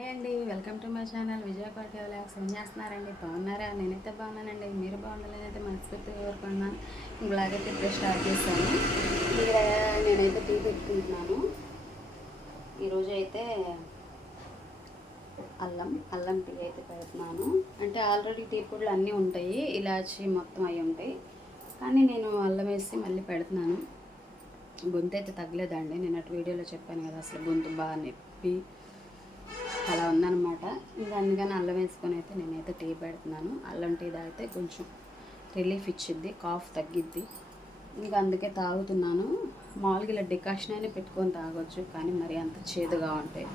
Hi అండి welcome to my channel Vijayapati vlogs. ఏం చేస్తున్నారండి? బాగున్నారా? నేనైతే బాగున్నానండి. మీరు బాగుండాలనైతే అయితే మనస్ఫూర్తిగా కోరుకున్నాను బ్లాగ్ అయితే ఇప్పుడు స్టార్ట్ చేశాను. ఇక్కడ నేనైతే టీ పెట్టుకుంటున్నాను. ఈరోజు అయితే అల్లం అల్లం టీ అయితే పెడుతున్నాను. అంటే ఆల్రెడీ టీ పొడులు అన్నీ ఉంటాయి. ఇలాచి మొత్తం అవి ఉంటాయి. కానీ నేను అల్లం వేసి మళ్ళీ పెడుతున్నాను. గొంతు అయితే తగ్గలేదండి. నేను అటు వీడియోలో చెప్పాను కదా అసలు గొంతు బాగా నొప్పి. అలా ఉందన్నమాట. ఇంకా అందుకని అల్లం వేసుకొని అయితే నేనైతే టీ పెడుతున్నాను. అల్లం టీ తాగితే కొంచెం రిలీఫ్ ఇచ్చిద్ది కాఫ్ తగ్గిద్ది. ఇంకా అందుకే తాగుతున్నాను. మామూలుగా ఇలా డికాషన్ అయినా పెట్టుకొని తాగొచ్చు కానీ మరి అంత చేదుగా ఉంటాయి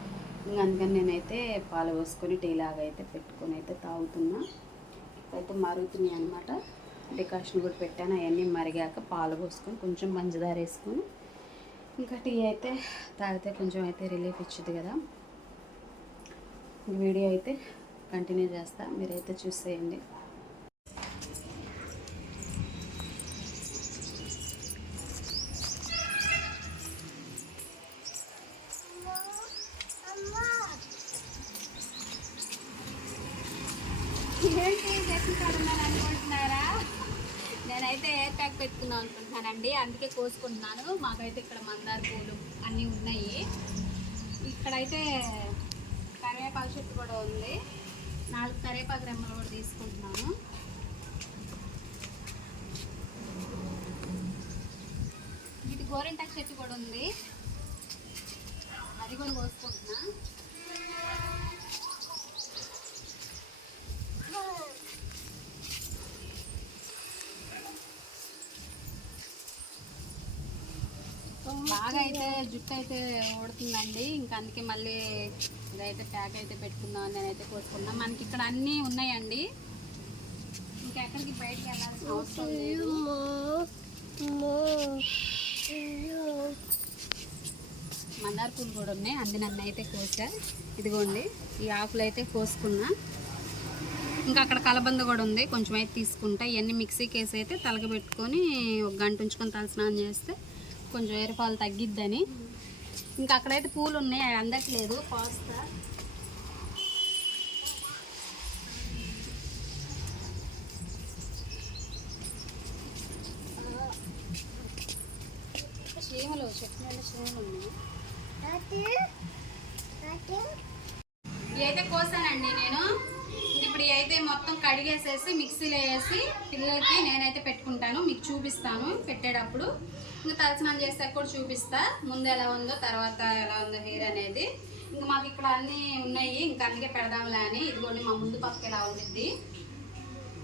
ఇంకా అందుకని నేనైతే పాలు పోసుకొని టీ లాగా అయితే పెట్టుకొని అయితే తాగుతున్నా. అయితే మరుగుతున్నాయి అనమాట డికాషన్ కూడా పెట్టాను. అవన్నీ మరిగాక పాలు పోసుకొని కొంచెం పంచదార వేసుకొని ఇంకా టీ అయితే తాగితే కొంచెం అయితే రిలీఫ్ ఇచ్చింది కదా. ఈ వీడియో అయితే కంటిన్యూ చేస్తా. మీరైతే చూసేయండి అనుకుంటున్నారా? నేనైతే ఎయిర్ ప్యాక్ పెట్టుకుందాం అనుకుంటున్నానండి. అందుకే కోసుకుంటున్నాను. మాకైతే ఇక్కడ మందార పూలు అన్నీ ఉన్నాయి. ఇక్కడైతే కరివేపాకు చెట్టు కూడా ఉంది. నాలుగు కరివేపాకు రెమ్మలు కూడా తీసుకుంటున్నాను. ఇది గోరింటాకు చెట్టు కూడా ఉంది. అది కూడా కోసుకుంటున్నా. బాగా అయితే జుట్టు అయితే ఊడుతుందండి ఇంకా అందుకే మళ్ళీ ఇదైతే ప్యాక్ అయితే పెట్టుకుందాం నేనైతే కోసుకున్నా మనకి ఇక్కడ అన్నీ ఉన్నాయండి. ఇంకెక్కడికి బయటకి వెళ్ళాల్సిన అవసరం లేదు. మందార పూలు కూడా ఉన్నాయి. అందు నన్ను అయితే కోసా. ఇదిగోండి ఈ ఆకులు అయితే కోసుకున్నా. ఇంకా అక్కడ కలబంద కూడా ఉంది. కొంచెం అయితే తీసుకుంటా. ఇవన్నీ మిక్సీకి వేసి అయితే తలగబెట్టుకొని ఒక గంట ఉంచుకొని తలస్నానం చేస్తే కొంచెం ఏరుపాలు తగ్గిద్దని. ఇంకా అక్కడైతే పూలు ఉన్నాయి అవి అందట్లేదు పాస్తా చీమలు చెట్టు చీమలు ఉన్నాయి. అయితే కోసానండి నేను. ఇప్పుడు అయితే మొత్తం కడిగేసేసి మిక్సీలో వేసి పిల్లలకి నేనైతే పెట్టుకుంటాను. మీకు చూపిస్తాను పెట్టేటప్పుడు. ఇంకా తలస్నానం చేసాక కూడా చూపిస్తా. ముందు ఎలా ఉందో తర్వాత ఎలా ఉందో హెయిర్ అనేది. ఇంకా మాకు ఇక్కడ అన్నీ ఉన్నాయి. ఇంకా అందుకే పెడదాంలే అని. ఇదిగోండి మా ముందు పక్క ఎలా ఉండిద్ది.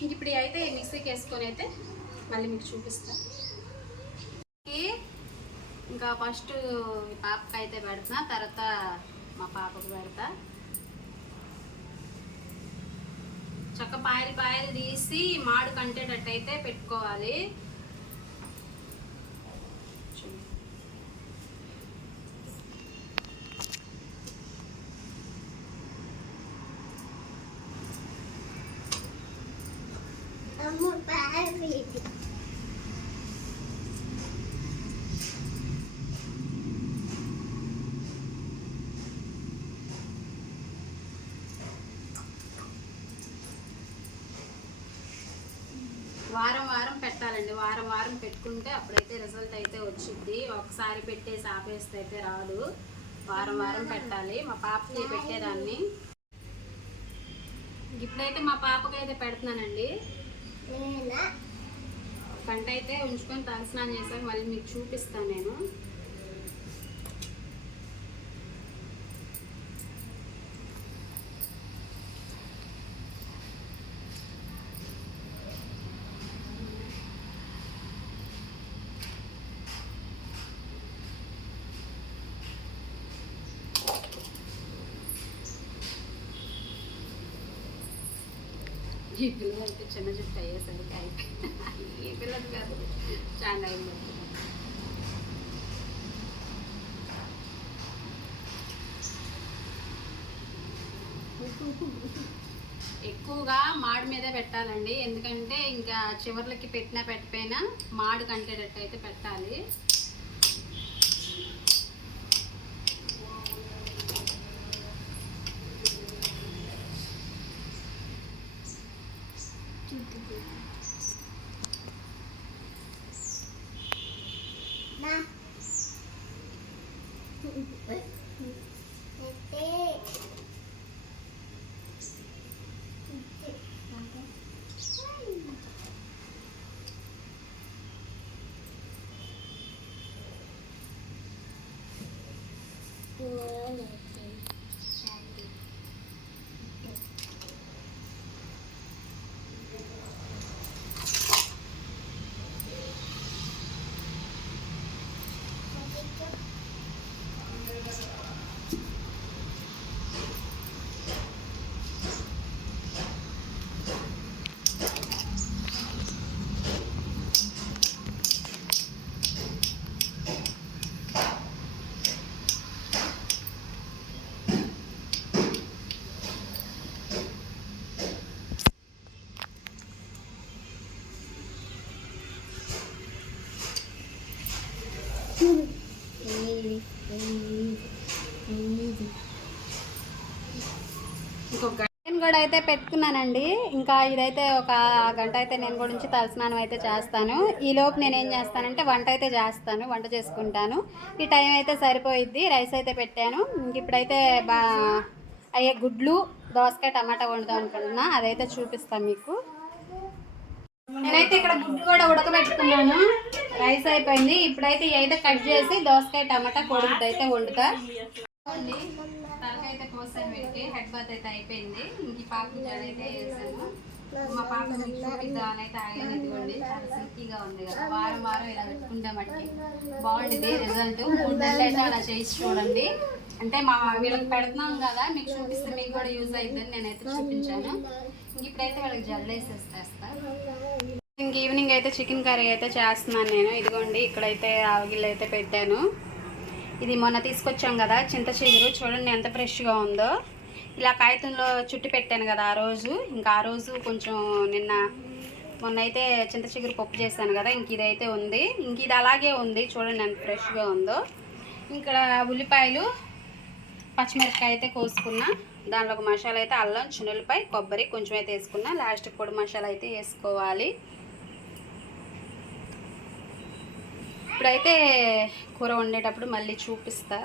ఇంక ఇప్పుడు అయితే మిక్సీకి వేసుకొని అయితే మళ్ళీ మీకు చూపిస్తా. ఇంకా ఫస్ట్ మీ పాపకి అయితే పెడుతున్నా తర్వాత మా పాపకు పెడతా. చక్క పాయలు పాయలు తీసి మాడు కంటేటట్టు అయితే పెట్టుకోవాలి వారం వారం పెట్టాలండి వారం వారం పెట్టుకుంటే అప్పుడైతే రిజల్ట్ అయితే వచ్చింది ఒకసారి పెట్టేసి ఆపేస్తే అయితే రాదు. వారం వారం పెట్టాలి. మా పాపకి పెట్టేదాన్ని. ఇప్పుడైతే మా పాపకి అయితే పెడుతున్నానండి. గంట అయితే ఉంచుకొని తలస్నానం చేశాక మళ్ళీ మీకు చూపిస్తాను నేను. ఈ పిల్లలకి చిన్న జుట్టు అయ్యేసరికి అయిపోయింది. ఏ పిల్లలు కాదు చాలా అయింది. ఎక్కువగా మాడి మీదే పెట్టాలండి. ఎందుకంటే ఇంకా చివర్లకి పెట్టినా పెట్టపోయినా మాడు కంటేటట్టు అయితే పెట్టాలి. ఇంకొక నేను కూడా అయితే పెట్టుకున్నానండి. ఇంకా ఇదైతే ఒక గంట అయితే నేను కూడా నుంచి తలస్నానం అయితే చేస్తాను. ఈ లోపు నేను ఏం చేస్తానంటే వంట అయితే చేస్తాను వంట చేసుకుంటాను. ఈ టైం అయితే సరిపోయిద్ది రైస్ అయితే పెట్టాను. ఇంక ఇప్పుడైతే బా అయ్యే గుడ్లు దోసకాయ టమాటా వండుదాం అనుకుంటున్నా. అదైతే చూపిస్తాను మీకు. నేనైతే ఇక్కడ గుడ్డు కూడా ఉడకబెట్టుకున్నాను. రైస్ అయిపోయింది. ఇప్పుడైతే ఇవి అయితే కట్ చేసి దోసకాయ టమాటా కొడుకు అయితే వండుతా. కోసాను వీటికి హెడ్ బాత్ అయితే అయిపోయింది. ఇంక పాప అయితే వేసాను మా పాప చూపిద్దామని అయితే ఆగాను. ఇదిగోండి చాలా సిల్కీగా ఉంది కదా. వారం వారం ఇలా పెట్టుకుంటే మట్టి బాగుంటుంది రిజల్ట్ మూడు నెలలు అయితే అలా చేసి చూడండి. అంటే మా వీళ్ళకి పెడుతున్నాం కదా మీకు చూపిస్తే మీకు కూడా యూజ్ అవుతుందని నేనైతే చూపించాను. ఇంక ఇప్పుడైతే వాళ్ళకి జల్లు వేసేస్తా ఇంక ఈవినింగ్ అయితే చికెన్ కర్రీ అయితే చేస్తున్నాను నేను. ఇదిగోండి ఇక్కడైతే ఆవగిల్లు అయితే పెట్టాను. ఇది మొన్న తీసుకొచ్చాం కదా చింత చిగురు చూడండి ఎంత ఫ్రెష్గా ఉందో. ఇలా కాగితంలో చుట్టి పెట్టాను కదా ఆ రోజు. ఇంకా ఆ రోజు కొంచెం నిన్న మొన్న అయితే చింత చిగురు పప్పు చేశాను కదా ఇంక ఇదైతే ఉంది. ఇంక ఇది అలాగే ఉంది. చూడండి ఎంత ఫ్రెష్గా ఉందో. ఇక్కడ ఉల్లిపాయలు పచ్చిమిరపకాయ అయితే కోసుకున్నా. దాంట్లో ఒక మసాలా అయితే అల్లం చున్నులపై కొబ్బరి కొంచెం అయితే వేసుకున్నా. లాస్ట్ పొడి మసాలా అయితే వేసుకోవాలి. ఇప్పుడైతే కూర వండేటప్పుడు మళ్ళీ చూపిస్తా.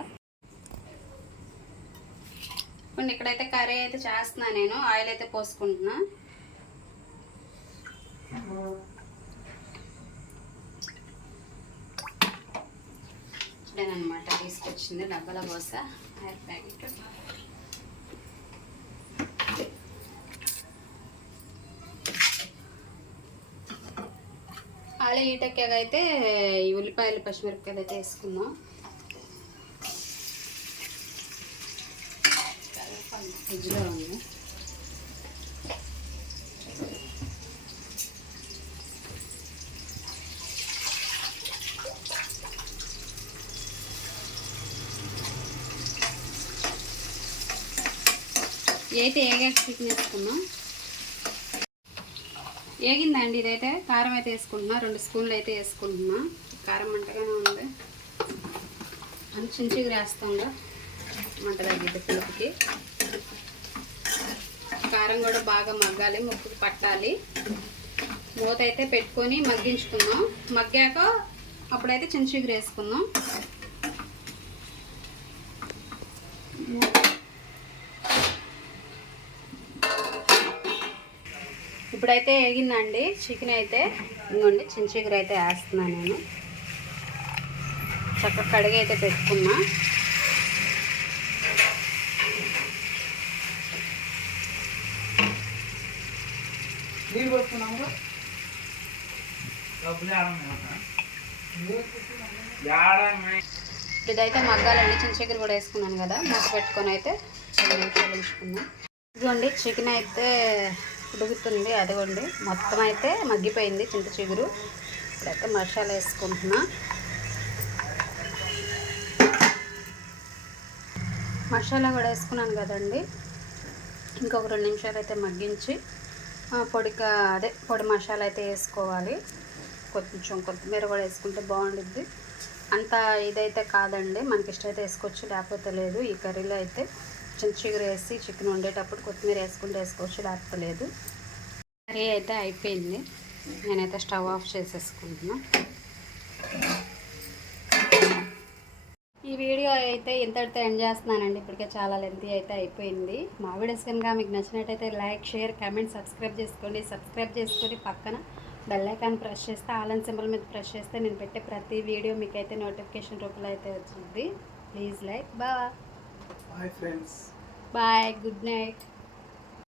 ఇప్పుడు ఇక్కడైతే కర్రీ అయితే చేస్తున్నా నేను ఆయిల్ అయితే పోసుకుంటున్నా. ఇదేనమాట తీసుకొచ్చింది డబ్బాల పోస ఆయిల్ ప్యాకెట్. అలా ఈటెక్కాక అయితే ఈ ఉల్లిపాయలు పచ్చిమిరపకాయలు అయితే వేసుకుందాం. ఫ్రిడ్జ్లో ఉంది. అయితే ఏగా చికెన్ వేసుకున్నాం ఏగిందండి ఇదైతే? కారం అయితే వేసుకుంటున్నా. రెండు స్పూన్లు అయితే వేసుకుంటున్నా. కారం మంటగానే ఉంది. అని చించికి వేస్తాంగా మంట తగ్గిద్ది పులుపుకి. కారం కూడా బాగా మగ్గాలి ముక్కుకి పట్టాలి. మూత అయితే పెట్టుకొని మగ్గించుకుందాం. మగ్గాక అప్పుడైతే చించిగురు వేసుకుందాం. ఇప్పుడైతే వేగిందండి చికెన్ అయితే ఇంకోండి చించిగురు అయితే వేస్తున్నాను నేను. చక్కగా కడిగి అయితే పెట్టుకున్నా. ఇదైతే మగ్గాలండి. చిన్న కూడా వేసుకున్నాను కదా. మూత పెట్టుకొని అయితే ఇదిగోండి చికెన్ అయితే ఉడుకుతుంది అదిగోండి. మొత్తం అయితే మగ్గిపోయింది చింత చిగురు. ఇప్పుడైతే మసాలా వేసుకుంటున్నా. మసాలా కూడా వేసుకున్నాను కదండి. ఇంకొక రెండు నిమిషాలు అయితే మగ్గించి ఆ, పొడిక అదే పొడి మసాలా అయితే వేసుకోవాలి. కొంచెం కొత్తిమీర కూడా వేసుకుంటే బాగుండిద్ది. అంత ఇదైతే కాదండి. మనకి ఇష్టం అయితే వేసుకోవచ్చు లేకపోతే లేదు. ఈ కర్రీలో అయితే చిన్న చిగురు వేసి చికెన్ వండేటప్పుడు కొత్తిమీర వేసుకుంటే వేసుకోవచ్చు లేకపోతే లేదు. కర్రీ అయితే అయిపోయింది. నేనైతే స్టవ్ ఆఫ్ చేసేసుకుంటున్నా. ఈ వీడియో అయితే ఇంతటితో ఎండ్ చేస్తున్నానండి. ఇప్పటికే చాలా లెంతీ అయితే అయిపోయింది. మా వీడియోస్ కనుక మీకు నచ్చినట్టయితే లైక్ షేర్ కమెంట్ సబ్స్క్రైబ్ చేసుకోండి. సబ్స్క్రైబ్ చేసుకొని పక్కన బెల్ ఐకాన్ ప్రెస్ చేస్తే ఆలన్ సింబల్ మీద ప్రెస్ చేస్తే నేను పెట్టే ప్రతి వీడియో మీకైతే నోటిఫికేషన్ రూపంలో అయితే వచ్చింది. ప్లీజ్ లైక్ బా Bye, friends. Bye. Good night.